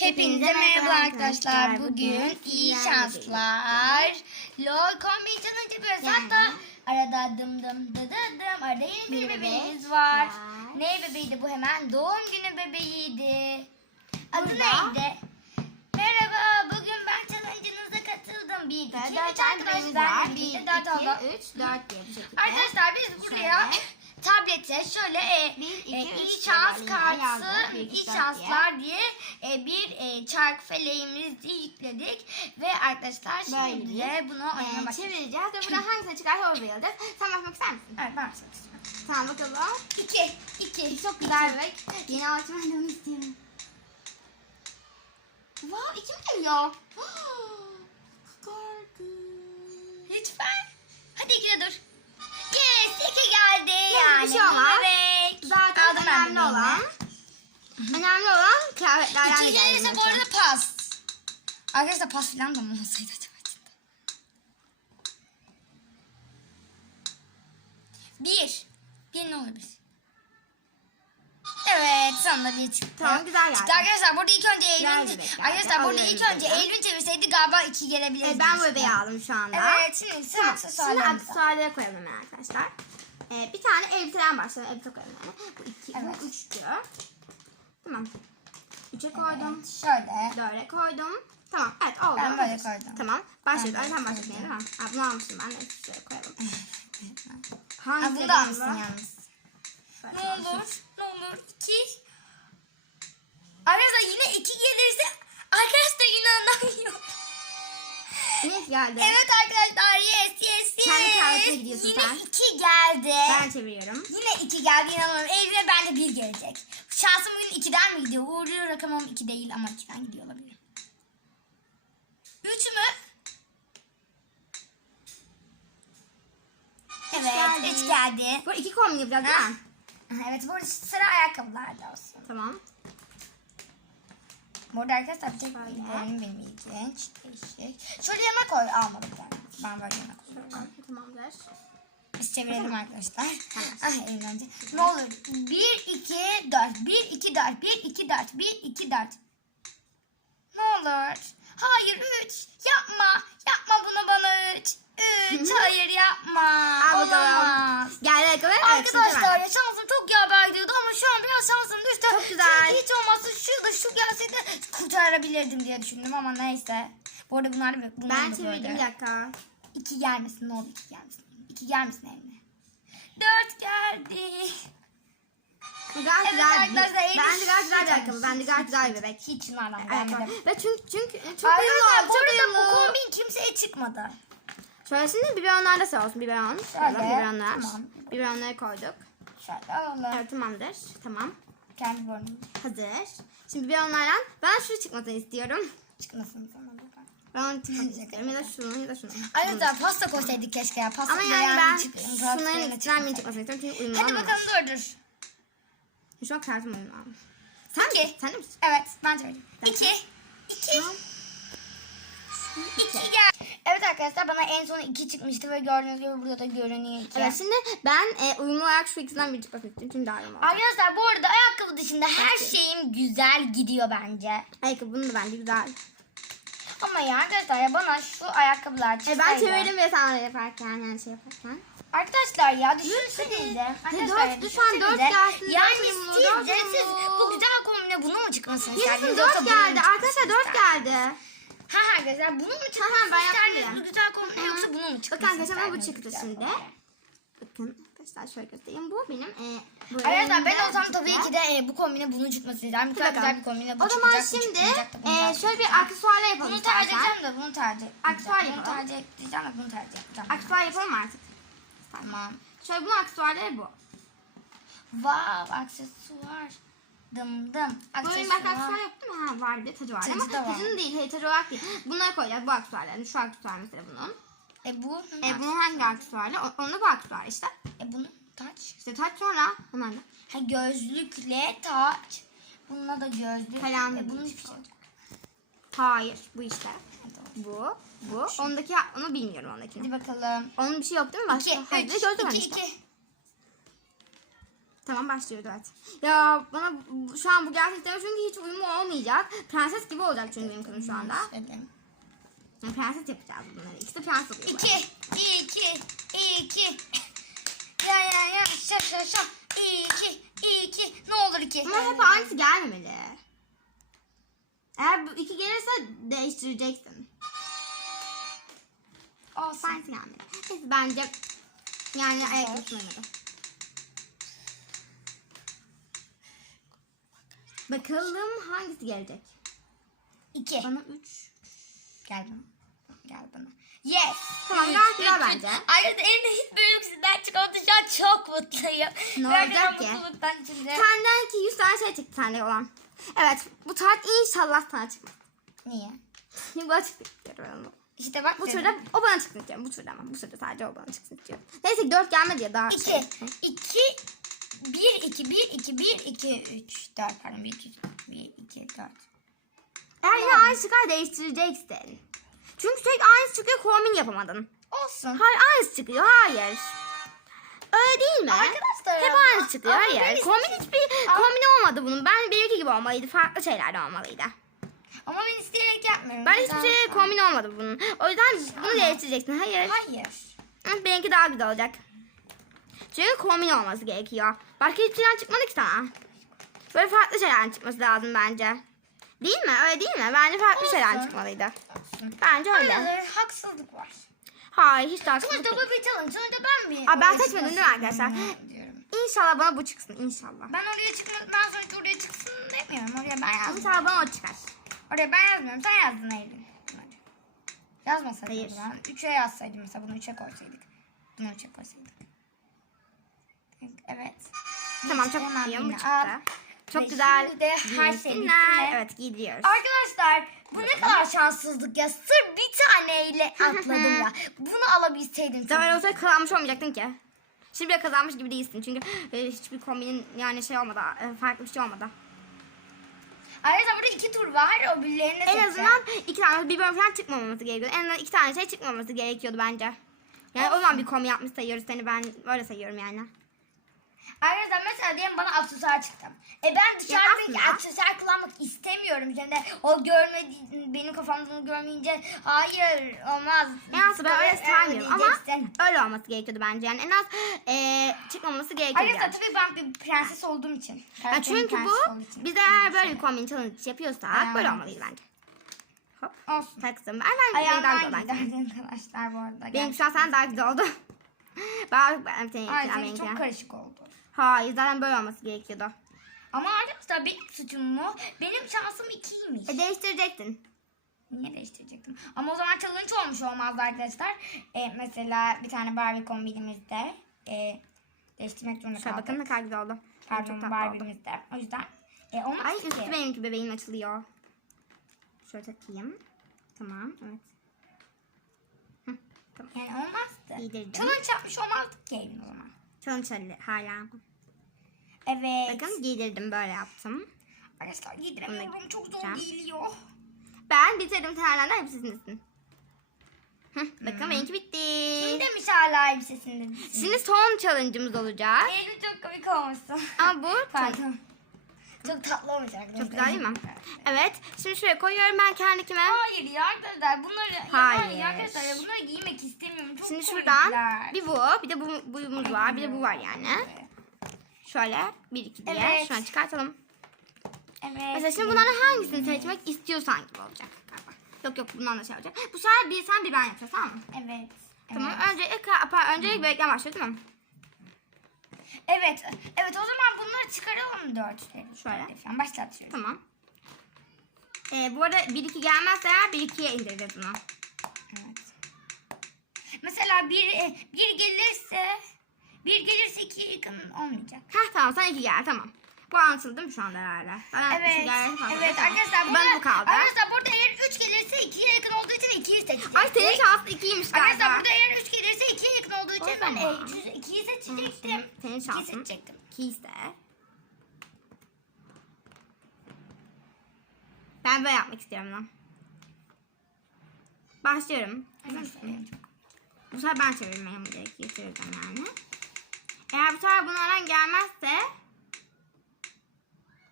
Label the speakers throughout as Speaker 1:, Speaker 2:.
Speaker 1: Hepinize merhaba arkadaşlar. Bugün iyi şanslar. LOL kombi challenge yapıyoruz. Hatta arada dım dım dı dı dım. Arada yeni bir
Speaker 2: Bir
Speaker 1: bebeğimiz var.
Speaker 2: var.
Speaker 1: Ne bebeğiydi bu hemen? Doğum günü bebeğiydi. Adı
Speaker 2: Burada.
Speaker 1: neydi? Merhaba. Bugün ben challenge'ınıza katıldım. Bir, iki,
Speaker 2: Dört
Speaker 1: üç
Speaker 2: tane bebeğimiz var.
Speaker 1: arkadaşlar.
Speaker 2: 1,
Speaker 1: Bir,
Speaker 2: 2,
Speaker 1: de dört oldu.
Speaker 2: 3, 4 diye.
Speaker 1: Arkadaşlar biz buraya tablete şöyle e,
Speaker 2: Bir, iki,
Speaker 1: e, iyi şans kartı, iyi şanslar diye bir e, çark feleğimizi yükledik ve arkadaşlar şimdi de bunu
Speaker 2: Ee,
Speaker 1: oynamak için.
Speaker 2: çevireceğiz ve buradan hangisine çıkarsa o bayılacağız. Sen bakmak ister misin?
Speaker 1: Evet ben çalışıyorum.
Speaker 2: Tamam bakalım.
Speaker 1: İki, iki.
Speaker 2: Çok güzel bebek. Yeni oynamak istiyorum. Wow, iki mi geliyor?
Speaker 1: Lütfen. Hadi iki de dur. Yes, iki geldi.
Speaker 2: Yani
Speaker 1: Yani
Speaker 2: bir şey olmaz.
Speaker 1: bebek.
Speaker 2: Zaten
Speaker 1: Aldım
Speaker 2: önemli olan önemli olan kıyafetlerden
Speaker 1: İki gelirse bu arada pas. Arkadaşlar pas falan da mı olsaydı acaba? Bir. Bir ne olabilir? Evet sonunda bir çıktı.
Speaker 2: Tamam, güzel geldi.
Speaker 1: Çıktı arkadaşlar burada ilk önce
Speaker 2: geldi.
Speaker 1: arkadaşlar burada ilk önce. Eylül çevirseydi galiba iki gelebilirdi.
Speaker 2: Evet, ben bu bebeği aldım şu anda.
Speaker 1: Evet şimdi sıra
Speaker 2: Tamam. Şimdi
Speaker 1: aksesuarlarımıza.
Speaker 2: aksesuarlara koyalım hemen arkadaşlar. Ee, bir tane elbiseden başlayalım. Elbise koyalım yani. Bu iki,
Speaker 1: Evet.
Speaker 2: bu üç diyor. Tamam. Üçe koydum.
Speaker 1: Şöyle.
Speaker 2: Dörde koydum. Tamam. Evet oldu.
Speaker 1: Ben böyle koydum.
Speaker 2: Tamam. Başlıyoruz.
Speaker 1: Ben
Speaker 2: sen değil mi? Ha, bunu almıştım ben. Neyse şöyle koyalım.
Speaker 1: Ha,
Speaker 2: Hangisi
Speaker 1: bunu da almışsın
Speaker 2: elbise?
Speaker 1: yalnız.
Speaker 2: Böyle
Speaker 1: Ne
Speaker 2: olsun.
Speaker 1: olur, ne olur. İki. Arkadaşlar yine iki gelirse arkadaşlar inanamıyorum.
Speaker 2: Yes geldi.
Speaker 1: Evet arkadaşlar yes yes yes.
Speaker 2: Kendi kağıdına gidiyorsun
Speaker 1: yine
Speaker 2: sen.
Speaker 1: iki geldi.
Speaker 2: Ben çeviriyorum.
Speaker 1: Yine iki geldi inanamıyorum. Evine bende bir gelecek. Şansım bugün ikiden mi gidiyor? Uğurlu rakamım iki değil ama ikiden gidiyor olabilir. Üç mü? Evet
Speaker 2: geldi.
Speaker 1: üç geldi.
Speaker 2: Bu iki kombin yapacağız değil mi?
Speaker 1: Evet bu arada sıra ayakkabılarda olsun.
Speaker 2: Tamam.
Speaker 1: Burada arkadaşlar bir tek
Speaker 2: Şöyle.
Speaker 1: boyun benim ilginç. Değişik. Şöyle yana koy. Almadık yani. Ben böyle yana koyuyorum.
Speaker 2: Tamamdır.
Speaker 1: Biz çevirelim arkadaşlar.
Speaker 2: Tamam.
Speaker 1: Ah eğlence. Ne olur. 1, 2, 4. 1, 2, 4. 1, 2, 4. 1, 2, 4. Ne olur. Hayır 3. Yapma. Yapma bunu bana 3. 3. Hayır yapma.
Speaker 2: Al bakalım. Ayakkabı. Evet,
Speaker 1: Arkadaşlar ya şansım çok yaver gidiyordu ama şu an biraz şansım düştü.
Speaker 2: Çok güzel.
Speaker 1: Çünkü hiç olmazsa şu da şu gelseydi kurtarabilirdim diye düşündüm ama neyse. Bu arada bunlar bunlar
Speaker 2: ben çevirdim bir dakika.
Speaker 1: İki gelmesin ne olur iki gelmesin. İki gelmesin eline. Dört geldi.
Speaker 2: Gayet
Speaker 1: Evet
Speaker 2: güzel. bir- Bence gayet güzel bir ayakkabı. Bence gayet güzel bir bebek.
Speaker 1: Hiç
Speaker 2: Ayakkabı.
Speaker 1: beğenmedim.
Speaker 2: Ve çünkü çünkü çok
Speaker 1: bu
Speaker 2: Çok
Speaker 1: arada bu kombin kimseye çıkmadı.
Speaker 2: Şöyle şimdi biberonlarda sağ olsun biberon.
Speaker 1: Şöyle,
Speaker 2: biberonlar.
Speaker 1: tamam.
Speaker 2: Biberonları koyduk.
Speaker 1: Şöyle alalım.
Speaker 2: Evet tamamdır. Tamam.
Speaker 1: Kendi burnum
Speaker 2: Hazır. Şimdi biberonlardan ben şu çıkmasını istiyorum.
Speaker 1: çıkmasın buradan.
Speaker 2: Ben istiyorum. Ya da şunu ya da şunu.
Speaker 1: Arkadaşlar pasta koysaydık keşke ya. Pasta
Speaker 2: Ama yani ben şunların içinden
Speaker 1: çıkmasaydı.
Speaker 2: birini çıkmasını istiyorum. Çünkü uyumlu
Speaker 1: Hadi bakalım dur dur.
Speaker 2: Şu an kartım uyumlu. Sen
Speaker 1: İki.
Speaker 2: mi? Sen de misin?
Speaker 1: Evet ben de İki. İki.
Speaker 2: Tamam.
Speaker 1: İki gel. Evet arkadaşlar bana en son iki çıkmıştı ve gördüğünüz gibi burada da görünüyor iki.
Speaker 2: Evet şimdi ben e, uyumlu olarak şu ikisinden biri çıkmasını istiyorum. Çünkü daha.
Speaker 1: Arkadaşlar bu arada ayakkabı dışında her şeyim güzel gidiyor bence.
Speaker 2: Ayakkabı bunu da bence güzel.
Speaker 1: Ama ya arkadaşlar ya bana şu ayakkabılar
Speaker 2: E,
Speaker 1: çıksaydı.
Speaker 2: ben çevirdim ve sen yaparken yani şey yaparken.
Speaker 1: Arkadaşlar ya düşünsenize. Arkadaşlar
Speaker 2: dört, lütfen dört
Speaker 1: düşünsenize.
Speaker 2: gelsin,
Speaker 1: Yani
Speaker 2: dört dört
Speaker 1: siz
Speaker 2: uyumlu.
Speaker 1: bu güzel kombine bunu mu çıkmasını isterdiniz?
Speaker 2: Dört
Speaker 1: mu
Speaker 2: geldi. Arkadaşlar dört
Speaker 1: isterdiniz?
Speaker 2: geldi.
Speaker 1: Ha arkadaşlar bunun mu
Speaker 2: ha,
Speaker 1: çıkmasını
Speaker 2: ben yaptım
Speaker 1: isterdiniz bu güzel kombine yoksa bunun mu çıkmasını
Speaker 2: Bakın arkadaşlar bu
Speaker 1: isterdiniz
Speaker 2: çıktı
Speaker 1: güzel
Speaker 2: şimdi. Bakın arkadaşlar şöyle göstereyim. Bu benim e, böyle
Speaker 1: Arkadaşlar ben olsam tabii ki de e, bu kombine bunun çıkmasını isterdim. Bu kadar
Speaker 2: Bakalım.
Speaker 1: güzel bir kombine bu
Speaker 2: O zaman
Speaker 1: çıkacak, bu
Speaker 2: şimdi
Speaker 1: çıkmayacak da bunu
Speaker 2: e,
Speaker 1: tercih
Speaker 2: şöyle bir aksesuarla yapalım
Speaker 1: Bunu tercih
Speaker 2: istersen.
Speaker 1: edeceğim de bunu tercih
Speaker 2: Aksesuar.
Speaker 1: Bunu
Speaker 2: yapalım.
Speaker 1: tercih edeceğim de bunu tercih edeceğim.
Speaker 2: Aksesuar yapalım artık.
Speaker 1: Tamam.
Speaker 2: Şöyle bunun aksesuarları bu.
Speaker 1: Wow aksesuar. Dım dım.
Speaker 2: Bu benim başka aksesuar yok değil mi? Ha var bir tacı var
Speaker 1: Tacı
Speaker 2: ama
Speaker 1: var.
Speaker 2: tacının değil, hayır tacı olarak değil. Bunları koyacağız bu aksesuarları. Şu aksesuar mesela bunun.
Speaker 1: E bu.
Speaker 2: E, bunun hangi aksesuarlı? O- Onun da bu aksesuar işte.
Speaker 1: E bunun taç.
Speaker 2: İşte taç sonra bunlar da.
Speaker 1: Ha gözlükle taç. Bununla da gözlük.
Speaker 2: Falan
Speaker 1: E, bunun hiçbir şey yok.
Speaker 2: Hayır bu işte. Bu. Bu. Ondaki onu bilmiyorum ondakini.
Speaker 1: Hadi bakalım.
Speaker 2: Onun bir şey yok değil mi? Başka?
Speaker 1: 2,
Speaker 2: Hayır,
Speaker 1: 3,
Speaker 2: bir de gözlük var
Speaker 1: 2,
Speaker 2: işte.
Speaker 1: 2.
Speaker 2: Tamam başlıyoruz evet. Ya bana bu- şu an bu gerçekten çünkü hiç uyumlu olmayacak. Prenses gibi olacak çünkü benim kızım şu anda. Prenses yapacağız bunları. İkisi de prenses oluyor.
Speaker 1: İki, iki, iki. Ya ya ya şa şa şa. İki, iki. Ne olur iki.
Speaker 2: Ama hep aynısı gelmemeli. Eğer bu iki gelirse değiştireceksin.
Speaker 1: Olsun.
Speaker 2: Aynısı gelmeli. Neyse bence yani ayak oynadı. Bakalım hangisi gelecek?
Speaker 1: İki.
Speaker 2: Bana 3.
Speaker 1: Gel bana. Gel bana. Yes.
Speaker 2: Tamam gayet güzel bence.
Speaker 1: Ayrıca elimde hiç böyle yüzünden çıkamadı. Şu an çok mutluyum.
Speaker 2: Ne olacak ki?
Speaker 1: Mutluluktan içinde.
Speaker 2: Senden ki 100 tane şey çıktı sende olan. Evet bu tarz inşallah sana çıkmaz.
Speaker 1: Niye?
Speaker 2: Şimdi bu açık diyorum.
Speaker 1: İşte bak
Speaker 2: bu turda o bana çıksın diyorum. Bu turda ama bu turda sadece o bana çıksın diyorum. Neyse 4 gelmedi ya daha
Speaker 1: İki.
Speaker 2: şey.
Speaker 1: 2 1 2 1 2 1 2 3 4 pardon 1 2 1 2 4
Speaker 2: her yani. aynı çıkar değiştireceksin. Çünkü sürekli aynı çıkıyor kombin yapamadın.
Speaker 1: Olsun.
Speaker 2: Hayır aynı çıkıyor hayır. Öyle değil mi?
Speaker 1: Arkadaşlar
Speaker 2: Hep aynı çıkıyor
Speaker 1: ama
Speaker 2: hayır. Kombin hiçbir ama... kombin olmadı bunun. Ben benimki gibi olmalıydı. Farklı şeyler de olmalıydı.
Speaker 1: Ama ben isteyerek yapmıyorum.
Speaker 2: Ben hiçbir şey kombin olmadı bunun. O yüzden bunu ama... değiştireceksin. Hayır.
Speaker 1: Hayır.
Speaker 2: Benimki daha güzel olacak. Çünkü kombin olması gerekiyor. Başka hiçbir şeyden çıkmadı ki sana. Böyle farklı şeyler çıkması lazım bence. Değil mi? Öyle değil mi? Bence farklı
Speaker 1: Olsun.
Speaker 2: şeylerden çıkmalıydı. Bence öyle.
Speaker 1: Öyle haksızlık var.
Speaker 2: Hayır hiç daha
Speaker 1: Sonuçta
Speaker 2: çıkmadı.
Speaker 1: bu bir challenge. Sonuçta ben bir...
Speaker 2: Aa, ben seçmedim değil mi arkadaşlar?
Speaker 1: Diyorum.
Speaker 2: İnşallah bana bu çıksın. İnşallah.
Speaker 1: Ben oraya çıkmadıktan sonra oraya çıksın demiyorum. Oraya ben yazdım.
Speaker 2: İnşallah bana o çıkar.
Speaker 1: Oraya ben yazmıyorum. Sen yazdın Eylül. bunları. Yazmasaydın
Speaker 2: Hayır.
Speaker 1: o zaman. Üçe yazsaydın mesela. Bunu üçe koysaydık. Bunu üçe koysaydık. Evet.
Speaker 2: Tamam
Speaker 1: Bir
Speaker 2: çok mutluyum. Bu çıktı.
Speaker 1: al.
Speaker 2: Çok
Speaker 1: Ve
Speaker 2: güzel.
Speaker 1: şimdi de her şey bitti
Speaker 2: giysinler.
Speaker 1: mi?
Speaker 2: Evet giydiriyoruz.
Speaker 1: Arkadaşlar bu ne kadar şanssızlık ya. Sırf bir taneyle atladım ya. Bunu alabilseydim.
Speaker 2: öyle olsa kazanmış olmayacaktın ki. Şimdi bile kazanmış gibi değilsin. Çünkü e, hiçbir kombinin yani şey olmadı. e, farklı bir şey olmadı.
Speaker 1: Ayrıca burada iki tur var. O birilerine
Speaker 2: En azından iki tane bir bölüm falan çıkmaması gerekiyordu. En azından iki tane şey çıkmaması gerekiyordu bence. Yani o zaman bir kombin yapmış sayıyoruz seni. Ben öyle sayıyorum yani.
Speaker 1: Ayrıca mesela diyelim bana aksesuar çıktı. E ben dışarıda
Speaker 2: aslında-
Speaker 1: bir aksesuar kullanmak istemiyorum. Yani o görmedi benim kafamda onu görmeyince hayır olmaz.
Speaker 2: En az ben öyle saymıyorum ama
Speaker 1: diyeceksin.
Speaker 2: öyle olması gerekiyordu bence. Yani en az e, çıkmaması gerekiyordu. Yani.
Speaker 1: tabii ben bir prenses olduğum için.
Speaker 2: Ya
Speaker 1: Karakterim
Speaker 2: çünkü bu
Speaker 1: için.
Speaker 2: biz eğer böyle bir kombin challenge yapıyorsak
Speaker 1: Ayağım
Speaker 2: böyle olmalıydı bence. Hop.
Speaker 1: Olsun.
Speaker 2: Taksın. Ben ben
Speaker 1: Ayağımdan
Speaker 2: güzel bence.
Speaker 1: giderdi arkadaşlar bu arada.
Speaker 2: Benim şu an sen daha güzel oldu. ben ben senin
Speaker 1: Ay senin çok karışık oldu.
Speaker 2: Hayır zaten böyle olması gerekiyordu.
Speaker 1: Ama arkadaşlar benim suçum mu? Benim şansım ikiymiş.
Speaker 2: E değiştirecektin.
Speaker 1: Niye değiştirecektim? Ama o zaman challenge olmuş olmazdı arkadaşlar. E, mesela bir tane Barbie kombinimizde e, değiştirmek zorunda kaldık.
Speaker 2: bakın ne kadar güzel oldu.
Speaker 1: Pardon. Barbie'mizde. O yüzden e, olmaz
Speaker 2: Ay
Speaker 1: ki.
Speaker 2: üstü benimki bebeğim açılıyor. Şöyle takayım. Tamam evet. Tamam.
Speaker 1: Yani olmazdı.
Speaker 2: Giydirdim.
Speaker 1: Challenge yapmış olmazdık ki Eylül o zaman.
Speaker 2: Challenge hala.
Speaker 1: Evet.
Speaker 2: Bakın giydirdim böyle yaptım.
Speaker 1: Arkadaşlar giydiremiyorum. Çok zor giyiliyor.
Speaker 2: Ben bitirdim terlerden hepsisindesin. Bakın benimki bitti.
Speaker 1: Kim demiş hala elbisesinde?
Speaker 2: Şimdi son challenge'ımız olacak.
Speaker 1: Eylül çok komik olmuşsun.
Speaker 2: Ama bu
Speaker 1: Pardon. Çok tatlı olmuş arkadaşlar.
Speaker 2: çok güzel değil mi? Evet. Şimdi şuraya koyuyorum ben kendikime.
Speaker 1: Hayır ya arkadaşlar bunları
Speaker 2: Hayır.
Speaker 1: ya arkadaşlar ya bunları giymek istemiyorum. Çok
Speaker 2: Şimdi
Speaker 1: komikler.
Speaker 2: şuradan bir bu, bir de bu buyumuz var, bir de bu var yani. Şöyle bir iki diye
Speaker 1: Evet.
Speaker 2: şuna çıkartalım.
Speaker 1: Evet.
Speaker 2: Mesela şimdi bunlardan hangisini seçmek istiyorsan gibi olacak. Yok yok bundan da şey olacak. Bu sefer bir sen bir ben yapacağız tamam mı?
Speaker 1: Evet.
Speaker 2: Tamam.
Speaker 1: Evet.
Speaker 2: Önce ilk apa- önce ilk bebekten başlıyor değil mi?
Speaker 1: Evet. Evet o zaman bunları çıkaralım dörtleri.
Speaker 2: Şöyle.
Speaker 1: Efendim başlatıyorum.
Speaker 2: Tamam. Ee, bu arada 1-2 gelmezse eğer 1-2'ye indireceğiz bunu.
Speaker 1: Evet. Mesela bir, e, bir gelirse bir gelirse iki yakın olmayacak.
Speaker 2: Heh tamam sen iki gel tamam. Bu anlatıldı değil şu anda herhalde?
Speaker 1: Evet.
Speaker 2: Şey
Speaker 1: evet arkadaşlar burada,
Speaker 2: ben bu kaldı.
Speaker 1: Arkadaşlar burada eğer üç gelirse ikiye yakın olduğu için ikiyi seçeceğiz.
Speaker 2: Ay senin şans ikiymiş galiba.
Speaker 1: Arkadaşlar burada eğer üç gelirse ikiye yakın olduğu için ben
Speaker 2: 300
Speaker 1: Şimdi üstünü
Speaker 2: senin şansın. Keys de. Ben böyle yapmak istiyorum lan. Başlıyorum. Bu sefer ben çevirmeyim gerekiyor çevireceğim yani. Eğer bu sefer bunlardan gelmezse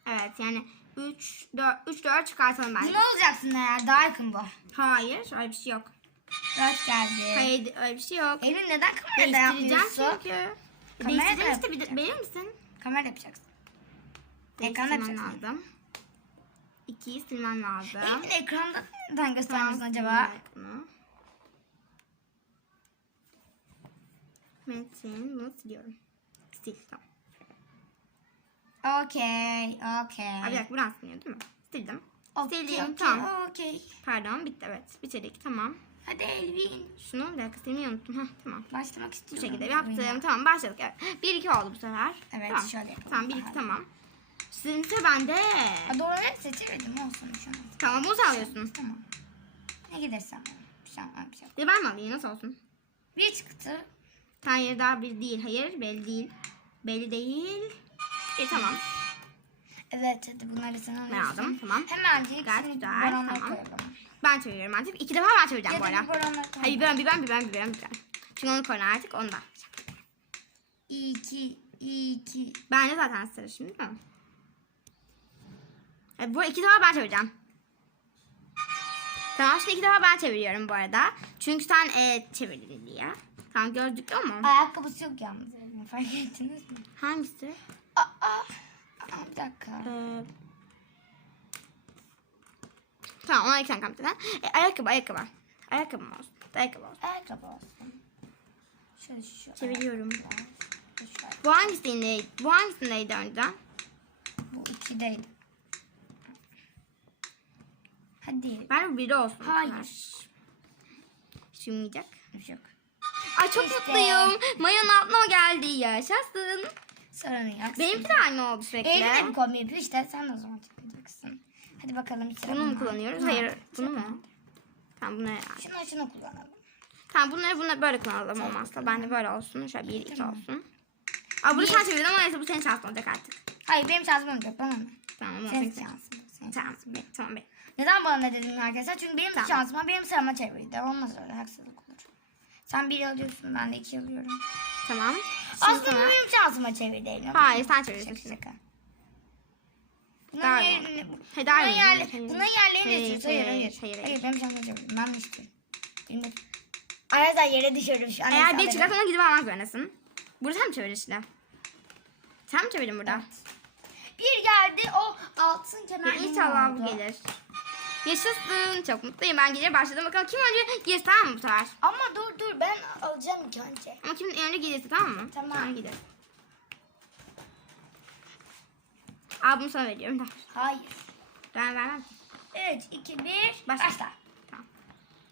Speaker 2: Evet yani 3 4 3 4 çıkartalım bence.
Speaker 1: Ne olacaksın eğer daha yakın bu.
Speaker 2: Hayır öyle bir şey yok.
Speaker 1: 4 geldi.
Speaker 2: Hayır öyle bir şey yok.
Speaker 1: Elin neden kamerada yapmıyorsun?
Speaker 2: Değiştireceğim çünkü.
Speaker 1: Kamerada
Speaker 2: Değiştireceğim işte bir de, verir misin?
Speaker 1: Kamera yapacaksın. Ekran
Speaker 2: Değiştirmem
Speaker 1: yapacaksın.
Speaker 2: lazım. İkiyi silmem lazım.
Speaker 1: Eylül ekranda neden göstermiyorsun
Speaker 2: Tamam,
Speaker 1: acaba?
Speaker 2: Metin bunu siliyorum. Sil tamam.
Speaker 1: Okey, okey.
Speaker 2: Abi dakika buradan siliniyor değil mi? Sildim.
Speaker 1: Okey,
Speaker 2: Sildim
Speaker 1: okey,
Speaker 2: tamam.
Speaker 1: Okey.
Speaker 2: Pardon bitti evet. Bitirdik tamam.
Speaker 1: Hadi Elvin.
Speaker 2: Şunu bir dakika silmeyi unuttum. Heh, tamam.
Speaker 1: Başlamak
Speaker 2: Bu
Speaker 1: istiyorum.
Speaker 2: şekilde yaptım. Tamam başladık. Evet. 1 2 oldu bu sefer.
Speaker 1: Evet,
Speaker 2: tamam.
Speaker 1: şöyle yapalım.
Speaker 2: Tamam 1 2
Speaker 1: Aha.
Speaker 2: tamam. Sizin ise bende.
Speaker 1: Ha, doğru ne seçemedim olsun şu an.
Speaker 2: Tamam bunu sen alıyorsun.
Speaker 1: Tamam. Ne gidersem. Bir şey yapmam, bir şey.
Speaker 2: Bir ben mi alayım nasıl olsun?
Speaker 1: Bir çıktı.
Speaker 2: Hayır daha bir değil. Hayır belli değil. Belli değil. E tamam.
Speaker 1: Evet hadi bunları sen
Speaker 2: Ben aldım tamam.
Speaker 1: Hemen ilk
Speaker 2: Gayet
Speaker 1: şimdi
Speaker 2: güzel, tamam.
Speaker 1: koyalım.
Speaker 2: Ben çeviriyorum artık. İki defa ben çevireceğim bu
Speaker 1: Ya da
Speaker 2: arada.
Speaker 1: bir baronları koyalım.
Speaker 2: Hayır biberon biberon biberon biberon biberon. Çünkü onu koyun artık onu da.
Speaker 1: İki, iki.
Speaker 2: Bende zaten sıra şimdi değil mi? Evet, bu iki defa ben çevireceğim. Tamam şimdi iki defa ben çeviriyorum bu arada. Çünkü sen e, çevirdin diye. Tamam gözlüklü mu?
Speaker 1: Ayakkabısı yok yalnız. Fark ettiniz mi?
Speaker 2: Hangisi?
Speaker 1: Aa, aa, bir dakika.
Speaker 2: Ee, tamam ona kalmış zaten. E, ayakkabı ayakkabı. Ayakkabı mı olsun? Ayakkabı olsun.
Speaker 1: Ayakkabı olsun. Şöyle şu.
Speaker 2: Çeviriyorum. Bu hangisindeydi? Bu hangisindeydi önceden?
Speaker 1: Bu ikideydi. Hadi.
Speaker 2: Ben biri olsun.
Speaker 1: Hayır.
Speaker 2: Şimdiyecek.
Speaker 1: Bir şey yok.
Speaker 2: Ay çok
Speaker 1: İşte.
Speaker 2: mutluyum. Mayonun altına geldi. Yaşasın.
Speaker 1: Sorun yok.
Speaker 2: Benimki de aynı oldu sürekli.
Speaker 1: De bir kombi yapıyor işte. Sen de o zaman çıkacaksın. Hadi bakalım. sıra
Speaker 2: Bunu mu kullanıyoruz? Hayır.
Speaker 1: al.
Speaker 2: Bunu mu? Tamam bunları
Speaker 1: Şunu şunu kullanalım.
Speaker 2: Tamam bunları bunları böyle kullanalım olmazsa. Ben de böyle olsun. Şöyle bir iki
Speaker 1: Tamam.
Speaker 2: olsun. Aa bunu sen çevirdin ama neyse bu senin şansın olacak artık.
Speaker 1: Hayır benim şansım olmayacak. Bana ne?
Speaker 2: Tamam ama
Speaker 1: Senin
Speaker 2: senin
Speaker 1: şansın. Senin
Speaker 2: Tamam.
Speaker 1: şansın.
Speaker 2: Tamam be.
Speaker 1: Neden bana ne dedin arkadaşlar? Çünkü benim
Speaker 2: Tamam.
Speaker 1: şansıma benim sırama çevirdi. Olmaz öyle haksızlık olur. Sen biri alıyorsun ben de iki alıyorum.
Speaker 2: Tamam. Şimdi
Speaker 1: Aslında
Speaker 2: sana-
Speaker 1: benim şansıma çevirdi Eylül.
Speaker 2: Hayır sen çeviriyorsun
Speaker 1: Şaka
Speaker 2: şimdi.
Speaker 1: şaka. Buna
Speaker 2: Daha
Speaker 1: yerine, buna yerle, buna yerlerini
Speaker 2: Hayır,
Speaker 1: istiyoruz. Hayır,
Speaker 2: hayır,
Speaker 1: hayır.
Speaker 2: hayır,
Speaker 1: benim şansıma çevirdim. Ben de istiyorum. De... Arkadaşlar yere düşüyorum şu an.
Speaker 2: Eğer bir çıkarsa ona gidip almak zorundasın. Burada sen mi çevirdin işte? Sen mi çevirdin burada?
Speaker 1: Bir geldi o altın kemer.
Speaker 2: İnşallah bu gelir. Yaşasın. Çok mutluyum. Ben geliyor başladım. Bakalım kim önce gelirse tamam mı bu sefer?
Speaker 1: Ama dur dur ben alacağım ilk önce.
Speaker 2: Ama kim önce gelirse tamam mı?
Speaker 1: Tamam.
Speaker 2: Sonra gelir. Al bunu sana veriyorum. Tamam.
Speaker 1: Hayır.
Speaker 2: Ben vermem.
Speaker 1: 3, 2, 1,
Speaker 2: Başla.
Speaker 1: başla.
Speaker 2: Tamam.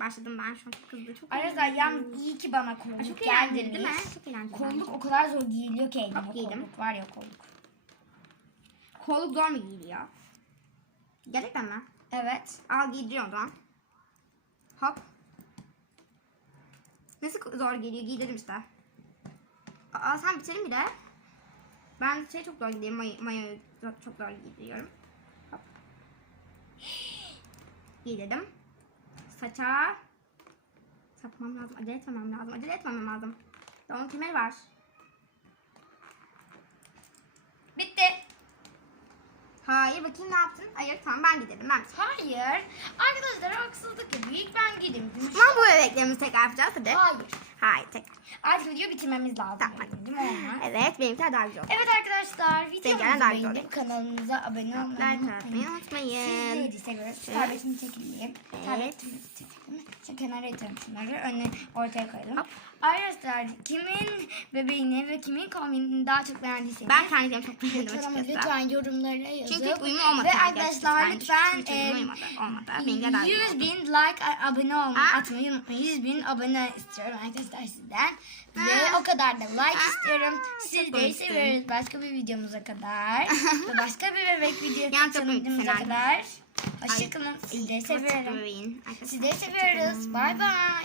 Speaker 2: Başladım ben şu an çok hızlı. Çok
Speaker 1: Arkadaşlar yalnız iyi ki bana
Speaker 2: Ay,
Speaker 1: kolluk
Speaker 2: Çok eğlenceli değil mi? Çok eğlenceli.
Speaker 1: Kolluk
Speaker 2: bence.
Speaker 1: o kadar zor giyiliyor ki elime
Speaker 2: Hop, giydim.
Speaker 1: kolluk var ya kolluk.
Speaker 2: Kolluk zor mu giyiliyor? Gerçekten mi?
Speaker 1: Evet.
Speaker 2: Al giydiriyorum o. Hop. Nasıl zor geliyor? Giydirdim işte. Aa sen bitirin bir de. Ben şey çok zor giydiriyorum. May mayoyu çok- zor giydiriyorum. Hop. Giydirdim. Saça. Sapmam lazım. Acele etmemem lazım. Acele etmemem lazım. Daha onun kemeri var.
Speaker 1: Bitti.
Speaker 2: Hayır bakayım ne yaptın? Hayır tamam ben gidelim. Ben
Speaker 1: Hayır. Arkadaşlar haksızlık yapıyor. İlk ben gideyim.
Speaker 2: Tamam bu bebeklerimizi tekrar yapacağız hadi.
Speaker 1: Hayır.
Speaker 2: Hayır tekrar.
Speaker 1: Artık videoyu bitirmemiz lazım.
Speaker 2: Tamam.
Speaker 1: Değil mi Olmaz?
Speaker 2: Evet benimkiler daha güzel oldu.
Speaker 1: Evet arkadaşlar videomuzu
Speaker 2: daha güzel
Speaker 1: beğenip kanalımıza abone olmayı
Speaker 2: Like atmayı
Speaker 1: unutmayın. Sizleri seviyoruz.
Speaker 2: Evet.
Speaker 1: Tabletimi çekileyim.
Speaker 2: Evet.
Speaker 1: Tabletimi çekelim. Şu kenara yatırım şunları. Önüne ortaya koyalım.
Speaker 2: Hop.
Speaker 1: Arkadaşlar kimin bebeğini ve kimin kombinini daha çok beğendiyseniz
Speaker 2: Ben kendimi çok beğendim açıkçası.
Speaker 1: lütfen yorumlara yazın.
Speaker 2: Çünkü uyumu olmadı.
Speaker 1: Ve arkadaşlar lütfen e.
Speaker 2: Olmadı. Güzel
Speaker 1: 100
Speaker 2: oldu.
Speaker 1: bin like abone olmayı atmayı unutmayın. 100 bin abone istiyorum arkadaşlar sizden. Ve
Speaker 2: Ha?
Speaker 1: o kadar da like
Speaker 2: Ha?
Speaker 1: istiyorum. Sizleri seviyoruz. Başka bir videomuza kadar. başka bir bebek videomuza kadar. Hoşçakalın. Sizleri seviyorum. Sizleri seviyoruz. Bay bay.